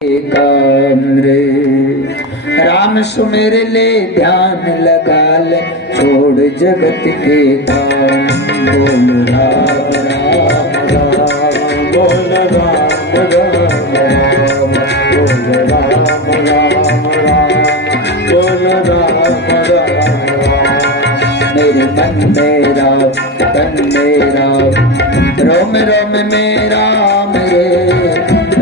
काम रे राम सुमेर ले ध्यान लगा ले छोड़ जगत के काम। बोल राम राम राम बोल राम राम राम बोल राम राम राम बोल राम राम। मेरे मन मेरा तन मेरा रोम रोम मेरा मेरे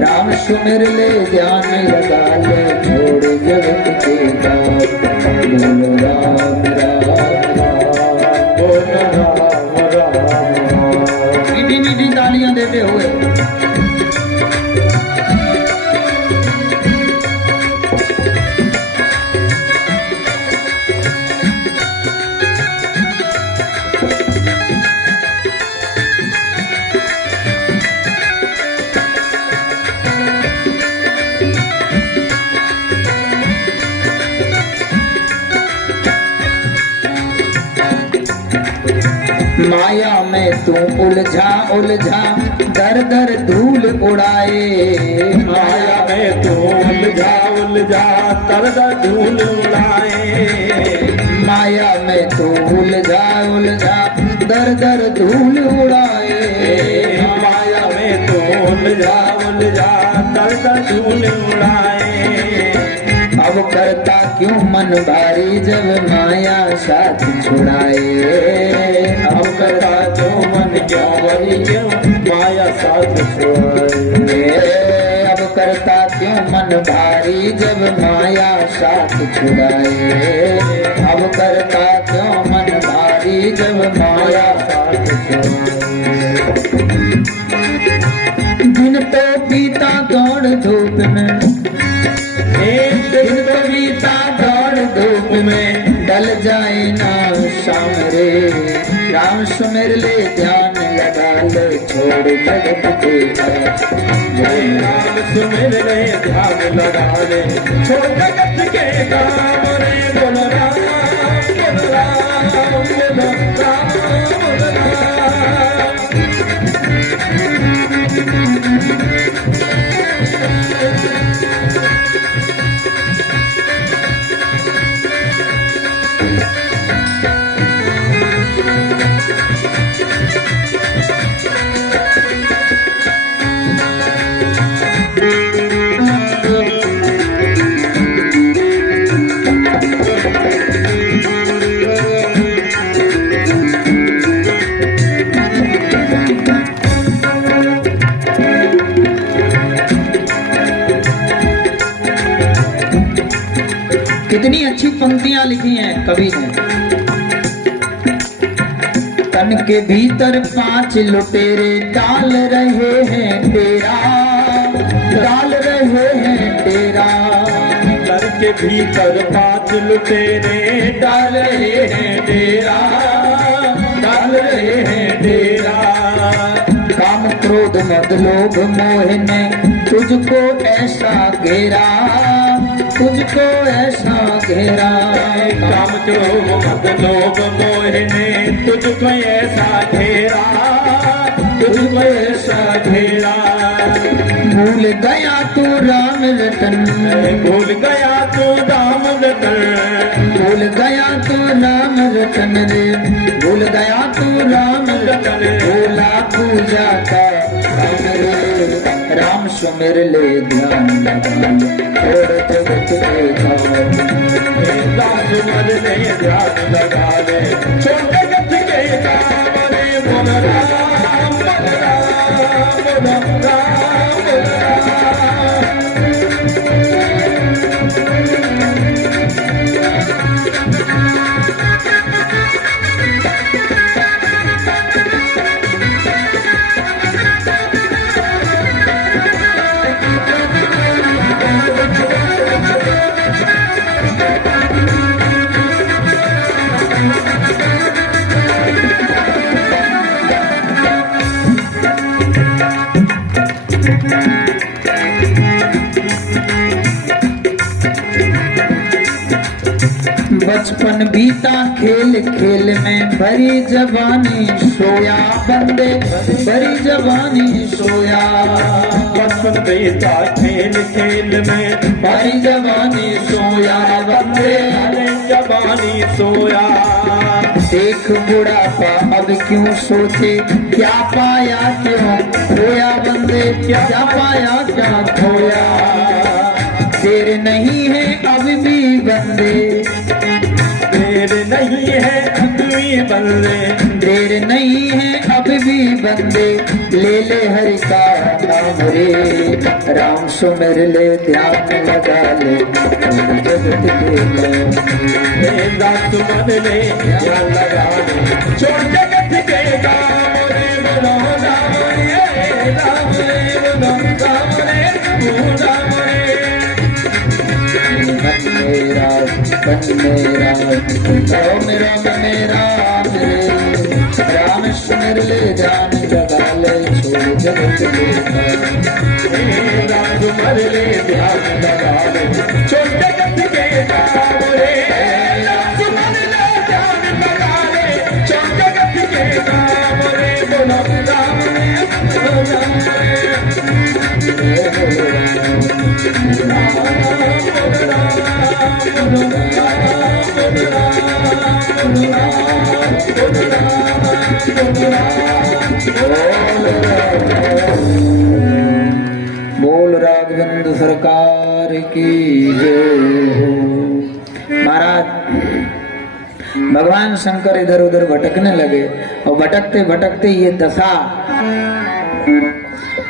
राम सुमिर ले ध्यान लगा ले छोड़ जगत के काम। बोलो राम राम राम बोलो राम राम। मीठी मीठी तालियां देते हुए माया में तू उलझा उलझा दर दर धूल उड़ाए। माया में तू उलझा उलझा दर दर धूल उड़ाए। माया में तू उलझा उलझा दर दर धूल उड़ाए। माया में तू उलझा उलझा दर दर धूल उड़ाए। अब करता क्यों मन भारी जब माया साथ छुड़ाए। अब करता क्यों मन क्यों भारी क्यों माया साथ छुड़ाए। अब करता क्यों मन भारी जब माया साथ छुड़ाए। अब करता क्यों मन भारी जब माया साथ छुड़ाए। दिन तो बीता दौड़ धूप में दिन तो बीता दौड़ धूप में डल जाए ना शाम रे। राम सुमिर ले ध्यान लगा ले छोड़ जगत के काम। राम सुमिर ले ध्यान लगा ले छोड़ जगत के काम रे। बोल राम बोल राम बोल राम बोल राम। कितनी अच्छी पंक्तियां लिखी हैं कवि ने। तन के भीतर 5 लुटेरे डाल रहे हैं डेरा डाल रहे हैं डेरा। घर के भीतर 5 लुटेरे डाल रहे हैं डेरा डाल रहे हैं डेरा। काम क्रोध मद लोभ मोह ने तुझको ऐसा घेरा तुझको ऐसा घेरा। काम क्रोध मद लोभ मोह ने तुझको ऐसा घेरा तुझको ऐसा घेरा। भूल गया तू राम रतन भूल गया तू राम रतन। भूल गया तू राम रतन रे भूल गया तू राम रतन। भूला पूजा का काम रे राम सुमिर ले ध्यान लगा ले छोड़ जगत के काम। राम सुमिर ले ध्यान लगा ले छोड़ जगत के काम रे। बोल राम बोल राम बोल राम बोल राम। बचपन बीता खेल खेल में, भरी जवानी सोया बंदे, भरी जवानी सोया। बचपन बीता खेल खेल में, भरी जवानी सोया बंदे, भरी जवानी सोया। देख बुढ़ापा अब क्यों सोचे, क्या पाया क्यों खोया बंदे, क्या पाया क्या खोया। देर नहीं है अब भी बंदे, देर नहीं है अब भी बंदे, देर नहीं है अब भी बंदे। ले ले हरि का नाम रे, राम सुमिर ले ध्यान लगा ले, जगत के राम सुमन ले ध्यान लगा ले, छोड़ जगत के काम रे, बोलो राम रे राम रे, बोलो राम रे राम रे। मन मेरा राम मेरा रे, राम सुमिर ले ध्यान लगा ले, छोड़ जगत के राम सुमन ले ध्यान लगा ले, छोड़ जगत के काम रे, राम सुमन ले ध्यान लगा ले, छोड़ जगत के काम रे, बोलो राम रे राम बोल राघवेंद्र सरकार की जय हो। महाराज भगवान शंकर इधर उधर भटकने लगे और भटकते भटकते ये दशा,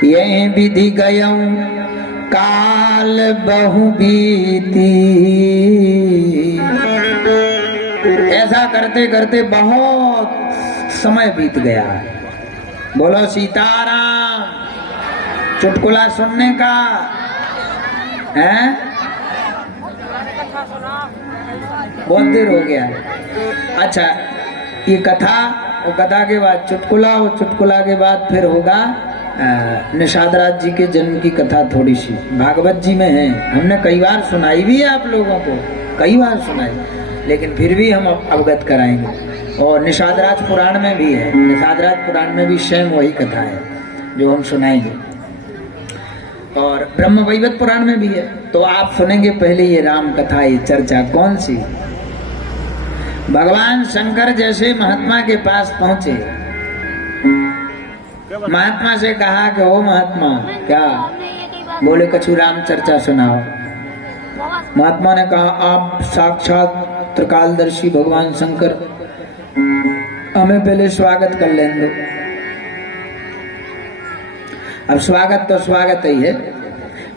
ये विधि गयऊं काल बहु बीती। ऐसा करते करते बहुत समय बीत गया। बोलो सीताराम। चुटकुला सुनने का है, बहुत देर हो गया। अच्छा, ये कथा, वो कथा के बाद चुटकुला, वो चुटकुला के बाद फिर होगा निषाद राज जी के जन्म की कथा। थोड़ी सी भागवत जी में है, हमने कई बार सुनाई भी है आप लोगों को, कई बार सुनाई, लेकिन फिर भी हम अवगत कराएंगे। और निषाद राज पुराण में भी है, निषाद राज पुराण में भी स्वयं वही कथा है जो हम सुनाएंगे, और ब्रह्म वैवर्त पुराण में भी है। तो आप सुनेंगे पहले ये राम कथा, ये चर्चा कौन सी। भगवान शंकर जैसे महात्मा के पास पहुंचे, महात्मा से कहा कि ओ महात्मा, क्या? बोले कछु राम चर्चा सुनाओ। महात्मा ने कहा आप साक्षात त्रिकालदर्शी भगवान शंकर, हमें पहले स्वागत कर लेने दो। अब स्वागत तो स्वागत ही है,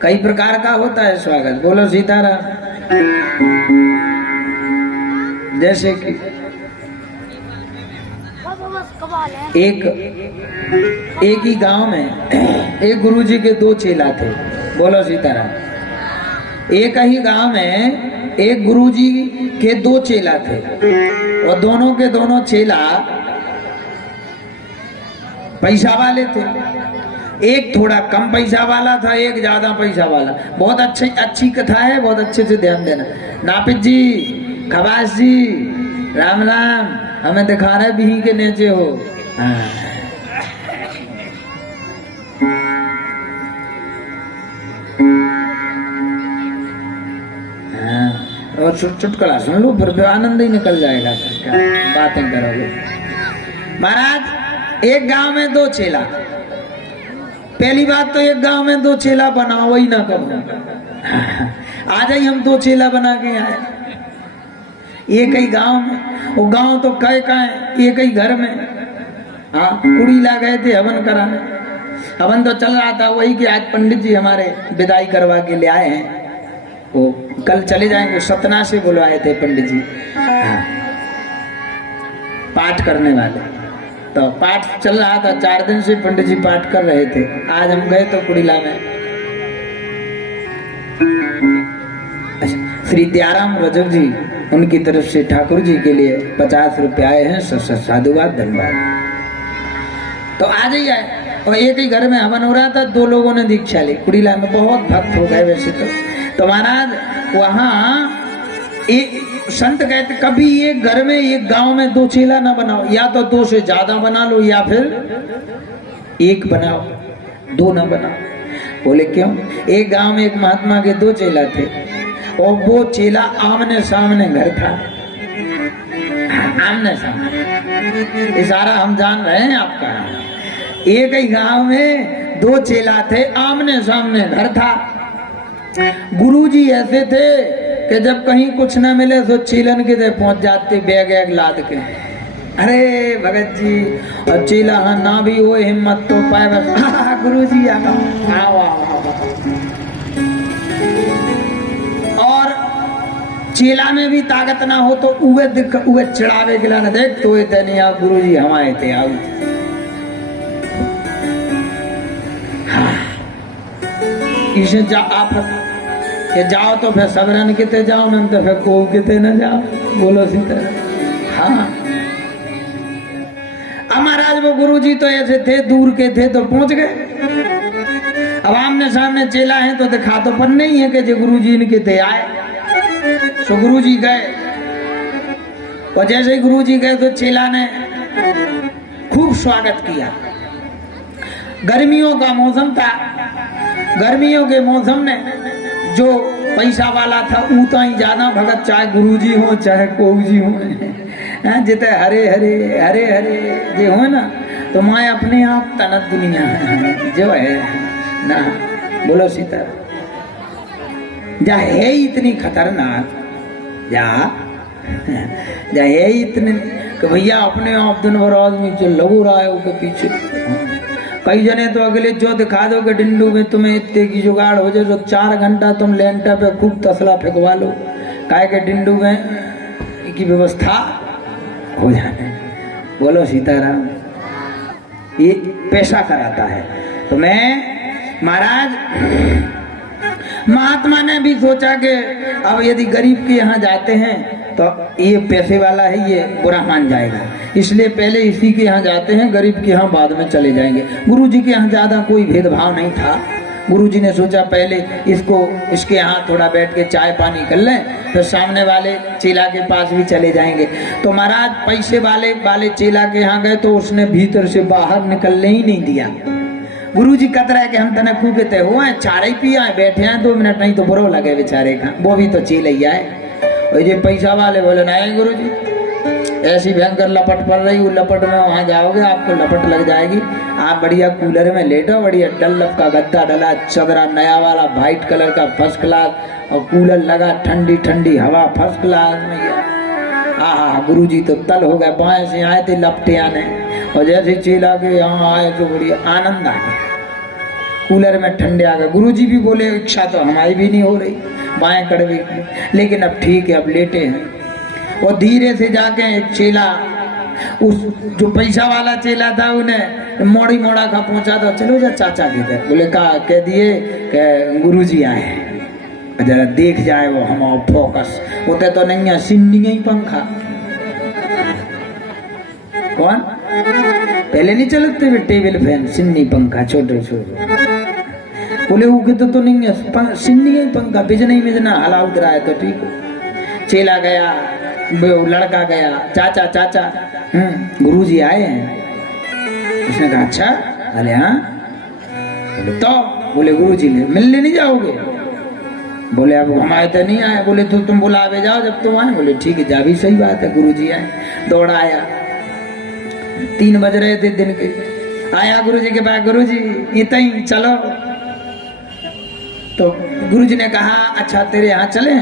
कई प्रकार का होता है स्वागत। बोलो सीताराम। जैसे कि एक ही गांव में एक गुरुजी के दो चेला थे। बोलो सीताराम। एक ही गांव में एक गुरुजी के दो चेला थे, और दोनों के दोनों चेला पैसा वाले थे। एक थोड़ा कम पैसा वाला था, एक ज्यादा पैसा वाला। बहुत अच्छी कथा है, बहुत अच्छे से ध्यान देना। नापित जी, खबास जी, राम राम। हमें दिखा रहे बिही के नीचे हो। हाँ। और चुटकुला सुन लो, फिर आनंद ही निकल जाएगा। क्या बातें करोगे। महाराज एक गांव में दो चेला। पहली बात तो एक गांव में दो चेला बनाओ ही ना करो। आज ही हम दो चेला बना के आए एक ही गांव में। वो गांव तो कहे एक ही घर में। हाँ, कुड़ी ला गए थे हवन कराने। हवन तो चल रहा था, वही कि आज पंडित जी हमारे विदाई करवा के ले आए हैं। वो कल चले जाएंगे, सतना से बुलवाए थे पंडित जी। हाँ, पाठ करने वाले। तो पाठ चल रहा था, 4 दिन से पंडित जी पाठ कर रहे थे। आज हम गए तो कुड़ीला में श्री दयाराम रजक जी, उनकी तरफ से ठाकुर जी के लिए 50 रुपये आए हैं। साधुवाद, धन्यवाद। तो आज ही आए, और एक ही घर में हवन हो रहा था। 2 लोगों ने दीक्षा ली। कुड़ीला में बहुत भक्त हो गए वैसे तो महाराज वहाँ एक संत कहते कभी एक घर में एक गांव में दो चेला ना बनाओ, या तो दो से ज्यादा बना लो या फिर एक बनाओ, दो ना बनाओ। बोले क्यों? एक गांव में एक महात्मा के दो चेला थे और वो चेला आमने सामने घर था, आमने सामने, इशारा हम जान रहे हैं आपका। एक ही गांव में दो चेला थे, आमने सामने घर था। गुरुजी ऐसे थे कि जब कहीं कुछ ना मिले तो चेलन के दे पहुंच जाते बैग वैग लाद के। अरे भगत जी, और चेला हाँ ना भी हो हिम्मत तो पाए बस गुरुजी आ आओ आओ। और चेला में भी ताकत ना हो तो उवे चिढ़ावे के लाना, देख तो इतने नहीं आओ गुरुजी हमारे थे आओ। इसे जा आप के जाओ तो फिर सबरन किते जाओ न तो फिर को किते न जाओ। बोलो सीता। हाँ महाराज वो गुरुजी तो ऐसे थे, दूर के थे तो पहुंच गए। अब आमने सामने चेला है तो दिखा तो पर नहीं है कि जो गुरुजी इनके थे आए। सो गुरुजी गए और जैसे ही गुरुजी गए तो चेला ने खूब स्वागत किया। गर्मियों का मौसम था, गर्मियों के मौसम में जो पैसा वाला था ऊता ही ज्यादा भगत, चाहे गुरुजी हो चाहे कोजी हो, जिते हरे हरे हरे हरे जो हो ना, तो मैं अपने आप तनत दुनिया है जो है ना। बोलो सीता। जा है इतनी खतरनाक, जा है इतने कि भैया अपने आप दिन भर आदमी जो लगो रहा है उसके पीछे। कई जने तो अगले जो दिखा दो कि डिंडू में तुम्हें इतने की जुगाड़ हो जाए तो 4 घंटा तुम लेंटर पे खूब तसला फेंकवा लो, काहे के डिंडू में की व्यवस्था हो जाए। बोलो सीताराम। ये पैसा कराता है। तो मैं महाराज महात्मा ने भी सोचा कि अब यदि गरीब के यहाँ जाते हैं तो ये पैसे वाला है, ये बुरा मान जाएगा, इसलिए पहले इसी के यहाँ जाते हैं, गरीब के यहाँ बाद में चले जाएंगे। गुरुजी के यहाँ ज्यादा कोई भेदभाव नहीं था। गुरुजी ने सोचा पहले इसके यहाँ थोड़ा बैठ के चाय पानी कर लें, फिर सामने वाले चेला के पास भी चले जाएंगे। तो महाराज पैसे वाले चेला के यहाँ गए तो उसने भीतर से बाहर निकलने ही नहीं दिया। गुरुजी कतरा है कि हम तने खूब कहते हुए चाय ही पिया है, बैठे हैं 2 मिनट, नहीं तो बुरो लगे बेचारे का, वो भी तो चेलैया है। और ये पैसा वाले बोले नहीं गुरुजी, ऐसी भयंकर लपट पड़ रही, वो लपट में वहां जाओगे आपको लपट लग जाएगी। आप बढ़िया कूलर में लेटो, बढ़िया डल्लप का गद्दा डला, चदरा नया वाला व्हाइट कलर का फर्स्ट क्लास, और कूलर लगा, ठंडी ठंडी हवा फर्स्ट क्लास में। हाँ गुरुजी तो तल हो गए, बाएं से आए थे लपटे आने, और जैसे चेला के यहाँ आए तो बढ़िया आनंद आ गया, कूलर में ठंडे आ गए। गुरुजी भी बोले इच्छा तो हमारी भी नहीं हो रही बाएं कड़वे की, लेकिन अब ठीक है अब लेटे हैं। और धीरे से जाके एक चेला, उस जो पैसा वाला चेला था उन्हें मोड़ा का पहुंचा था, चलो जा चाचा के घर। बोले कहा कह दिए कि गुरुजी आए, जरा देख जाए वो हम फोकस होते तो नहीं है, सिन्नी ही पंखा। कौन पहले नहीं चलते वे टेबल फैन, सिन्नी पंखा छोटे छोटे। बोले वो कहते तो नहीं है, सिन्नी ही पंखा, बिजना ही बिजना हला उतरा है तो ठीक हो। चेला गया, लड़का गया, चाचा चाचा गुरुजी आए हैं। उसने कहा अच्छा, अरे हाँ। बोले तो बोले गुरुजी ले मिलने नहीं जाओगे? बोले अब हम आए तो नहीं आए। बोले तो तुम बुलावे जाओ जब तुम आए। बोले ठीक है जा भी सही बात है, गुरुजी आए। दौड़ा आया, 3 बज रहे थे दिन के। आया गुरुजी के पास, गुरुजी इतनी चलो। तो गुरुजी ने कहा अच्छा तेरे यहाँ चले?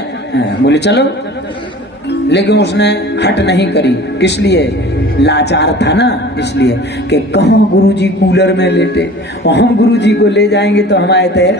बोले चलो। लेकिन उसने हट नहीं करी, किस लिए? लाचार था ना, इसलिए कि कहाँ गुरुजी कूलर में लेटे, वहां गुरुजी को ले जाएंगे तो हमारे तय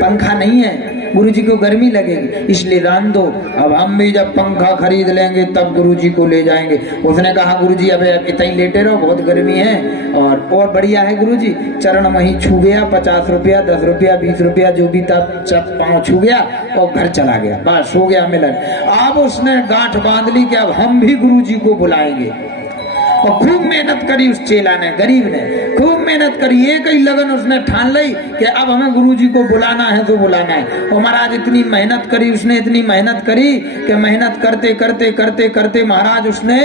पंखा नहीं है, गुरुजी को गर्मी लगेगी, इसलिए रान दो, अब हम भी जब पंखा खरीद लेंगे तब गुरुजी को ले जाएंगे। उसने कहा गुरुजी अब इतना ही लेटे रहो, बहुत गर्मी है, और बढ़िया है गुरुजी, चरण वहीं छू गया, 50 रुपया 10 रुपया 20 रुपया जो भी था पाँव छू गया और घर चला गया, बस हो गया मिलन। अब उसने गांठ बांध ली कि अब हम भी गुरुजी को बुलाएंगे। और खूब मेहनत करी उस चेला ने, गरीब ने खूब मेहनत करी। एक ही लगन उसने ठान ली कि अब हमें गुरुजी को बुलाना है तो बुलाना है। और महाराज इतनी मेहनत करी उसने, इतनी मेहनत करी कि मेहनत करते करते करते करते महाराज उसने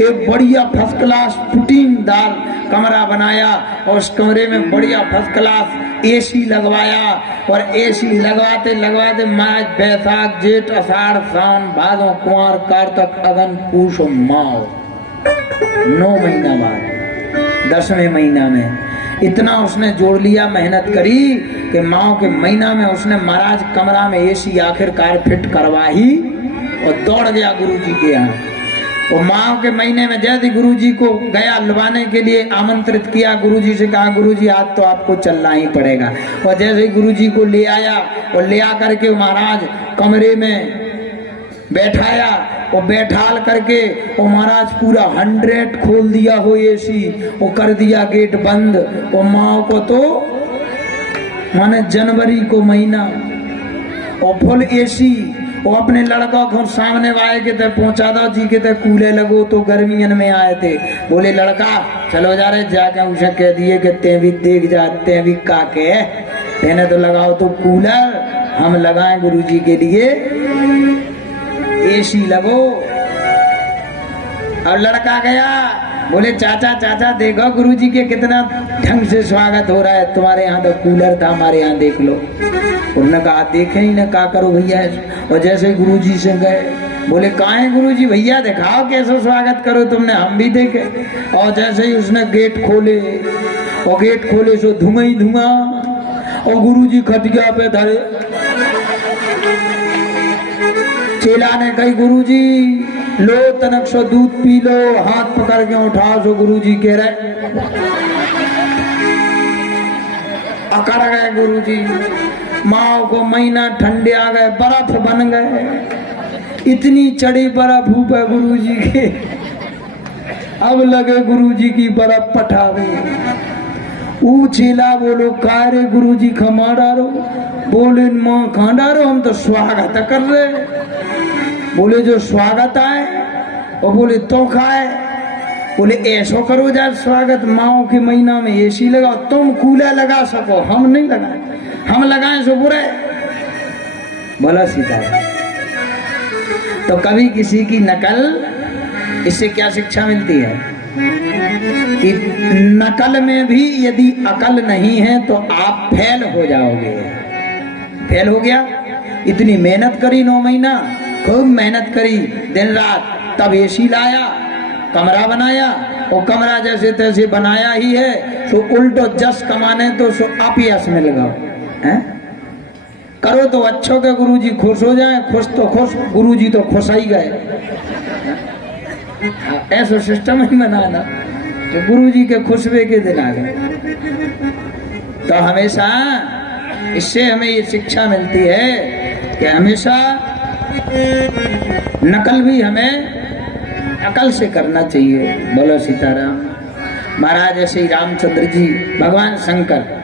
एक बढ़िया फर्स्ट क्लास पुटीनदार कमरा बनाया और उस कमरे में बढ़िया फर्स्ट क्लास एसी लगवाया। और एसी लगवाते लगवाते महाराज बैसाख जेठ आषाढ़ सावन भादो कुंवर कार्तिक अगन पूष और माओ 9 महीना बाद 10वें महीना में इतना उसने जोड़ लिया, मेहनत करी कि माओ के महीना में उसने महाराज कमरा में एसी आखिरकार फिट करवा ही और दौड़ गया गुरुजी के यहाँ। और माँ के महीने में जैसे गुरुजी को गया लुभाने के लिए आमंत्रित किया, गुरुजी से कहा गुरुजी आज तो आपको चलना ही पड़ेगा। और जैसे ही गुरुजी को ले आया और ले आकर के महाराज कमरे में बैठाया और बैठाल करके और महाराज पूरा 100 खोल दिया हो एसी और कर दिया गेट बंद। और माँ को तो माने जनवरी को महीना और फुल एसी। वो अपने लड़का को सामने वाले के ते पहुंचा दो जी के ते कूले लगो तो गर्मियन में आए थे। बोले लड़का चलो जा रहे, जाके उसे कह दिए कि ते भी देख जाते भी काके तेने तो लगाओ तो कूलर, हम लगाए गुरुजी के लिए एसी लगो। और लड़का गया, बोले चाचा चाचा देखो गुरुजी के कितना ढंग से स्वागत हो रहा है, तुम्हारे यहाँ तो कूलर था हमारे यहाँ देख लो। उन्होंने कहा देखे ही ना, क्या करो भैया। और जैसे गुरुजी से गए, बोले कहाँ है गुरुजी, भैया दिखाओ कैसे स्वागत करो तुमने, हम भी देखे। और जैसे ही उसने गेट खोले और गेट खोले सो धुआं ही धुआं और गुरुजी खटिया पे धरे। चेला ने कही गुरुजी लो तनक सो दूध पी लो, हाथ पकड़ के उठाओ। सो गुरुजी कह रहे अकड़ गए गुरुजी। माओ को महीना ठंडे आ गए, बर्फ बन गए, इतनी चढ़ी बर्फ ऊपर गुरुजी के। अब लगे गुरुजी की बर्फ पठा गई। ऊ चेला बोलो कारे गुरुजी खमा डारो, बोले माँ खा डारो, हम तो स्वागत कर रहे। बोले जो स्वागत आए और बोले तो खाए। बोले ऐसो करो जा स्वागत, माओ के महीना में एसी लगाओ, तुम कूलर लगा सको हम नहीं लगाए, हम लगाए सो बुरे। बोला सीता। तो कभी किसी की नकल, इससे क्या शिक्षा मिलती है कि नकल में भी यदि अकल नहीं है तो आप फेल हो जाओगे। फेल हो गया, इतनी मेहनत करी 9 महीना, खूब मेहनत करी दिन रात, तब एसी लाया, कमरा बनाया। और कमरा जैसे तैसे बनाया ही है, तो उल्टो जस कमाने तो सो अपयस में लगाओ हैं? करो तो अच्छो के गुरुजी खुश हो जाए, खुश तो खुश, गुरुजी तो खुश ही गए। ऐसा सिस्टम ही बनाना तो गुरुजी के खुशबे के दिन आ गए। तो हमेशा इससे हमें ये शिक्षा मिलती है कि हमेशा नकल भी हमें अकल से करना चाहिए। बोलो सीताराम। महाराज श्री रामचंद्र जी, भगवान शंकर